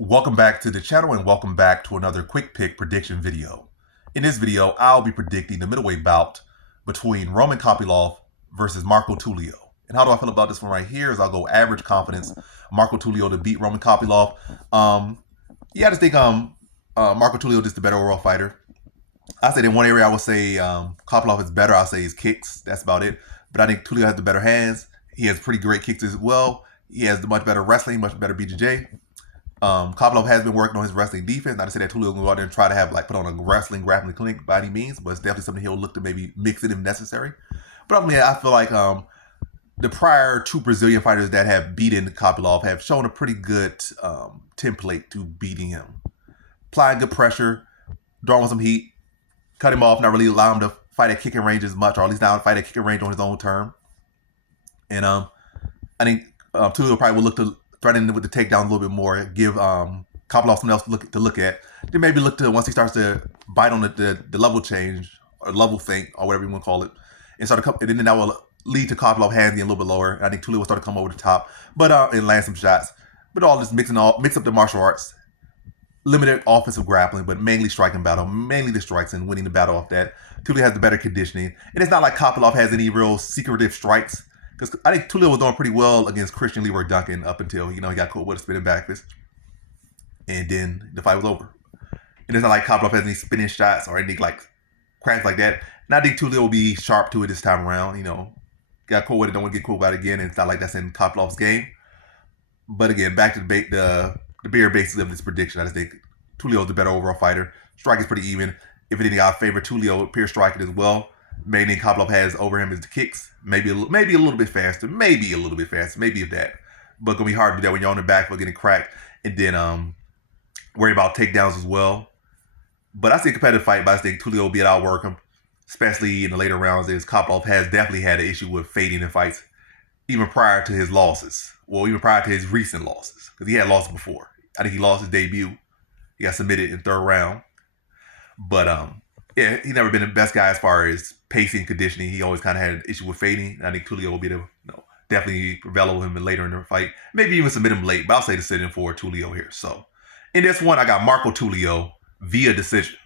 Welcome back to the channel and welcome back to another quick pick prediction video. In this video, I'll be predicting the middleweight bout between Roman Kopylov versus Marco Tulio. And how do I feel about this one right here is I'll go average confidence Marco Tulio to beat Roman Kopylov. I just think Marco Tulio is just the better overall fighter. I said in one area I would say Kopylov is better. I'll say his kicks. That's about it. But I think Tulio has the better hands. He has pretty great kicks as well. He has the much better wrestling, much better BJJ. Kopylov has been working on his wrestling defense. Not to say that Tulio will go out there and try to have put on a wrestling grappling clinic by any means, but it's definitely something he'll look to maybe mix it if necessary. But ultimately, I feel like the prior two Brazilian fighters that have beaten Kopylov have shown a pretty good template to beating him. Applying good pressure, drawing some heat, cut him off, not really allow him to fight at kicking range as much, or at least not fight at kicking range on his own term. And I think Tulio probably will look to threaten with the takedown a little bit more, give Kopylov something else to look at. Then maybe look to, once he starts to bite on the level change, or level think, or whatever you want to call it, and then that will lead to Kopylov hands getting a little bit lower. I think Tulio will start to come over the top, but and land some shots. But all this mix up the martial arts, limited offensive grappling, but mainly striking battle, mainly the strikes and winning the battle off that. Tulio has the better conditioning, and it's not like Kopylov has any real secretive strikes. Because I think Tulio was doing pretty well against Christian Leroy Duncan up until, he got caught with a spinning back fist. And then the fight was over. And it's not like Kopylov has any spinning shots or any cracks like that. And I think Tulio will be sharp to it this time around. Got caught with it, don't want to get caught about it again. And it's not like that's in Kopylov's game. But again, back to the bare basics of this prediction. I just think Tulio is the better overall fighter. Strike is pretty even. If anything, I favor Tulio pure striking as well. Main thing Kopylov has over him is the kicks. Maybe a little bit faster. Maybe if that. But it's going to be hard to do that when you're on the back foot getting cracked. And then worry about takedowns as well. But I see a competitive fight, but I think Tulio will be able to outwork him. Especially in the later rounds, as Kopylov has definitely had an issue with fading in fights. Even prior to his losses. Well, even prior to his recent losses. Because he had losses before. I think he lost his debut. He got submitted in the third round. But yeah, he's never been the best guy as far as pacing, conditioning. He always kind of had an issue with fading. I think Tulio will be able to definitely prevail with him later in the fight. Maybe even submit him late, but I'll say to sit in for Tulio here. So in this one, I got Marco Tulio via decision.